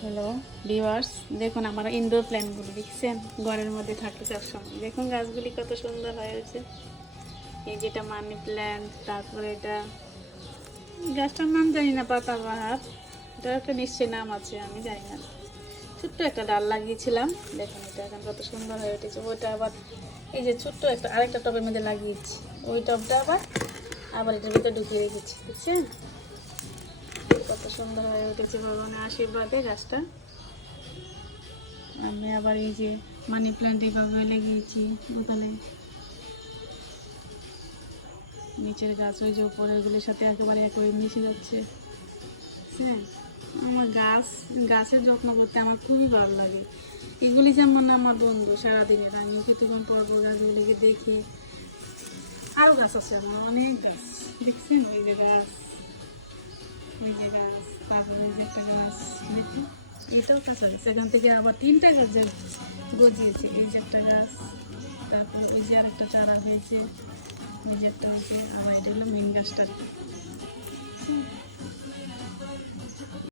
Hello viewers, দেখুন আমার indoor প্ল্যান্টগুলো দেখছেন, ঘরের মধ্যে থাকে সবসময়। দেখুন গাছগুলি কত সুন্দর হয়েছে। এই যেটা মানি প্ল্যান্ট, তারপরে এটা গাছটার নাম জানি না, পাতাবাহার, এটা একটা নিশ্চয়ই নাম আছে, আমি জানি না। ছোট্ট একটা ডাল লাগিয়েছিলাম, দেখুন এটা এখন কত সুন্দর হয়ে উঠেছে। ওইটা আবার এই যে ছোট্ট একটা আরেকটা টবের মধ্যে লাগিয়েছি, ওই টবটা আবার আবার এটার ভিতরে ঢুকিয়ে রেখেছি, বুঝছেন কত সুন্দর হয়ে উঠেছে ভগবানের আশীর্বাদে গাছটা। আমি আবার এই যে মানি প্ল্যান্ট এইভাবে লাগিয়েছি বোতলে, নিচের গাছ ওই যে উপরেরগুলির সাথে একেবারে একবারে মিশে যাচ্ছে। হ্যাঁ, আমার গাছের যত্ন করতে আমার খুবই ভালো লাগে। এগুলি যেমন আমার বন্ধু সারাদিনের, আমি কিছুক্ষণ পর পর গাছগুলিকে দেখি। আরও গাছ আছে আমার, অনেক গাছ দেখছেন, ওই যে গাছ, ওই যে গাছ, তারপরে ওই যে একটা গাছ দেখি, এইটাও কাছাকাছি। সেখান থেকে আবার 3টা গাছ গজিয়েছে, এই যে একটা গাছ, তারপরে ওই যে আরেকটা চারা হয়েছে, ওই যে একটা হয়েছে, আবার এটা হলো মেন গাছটা।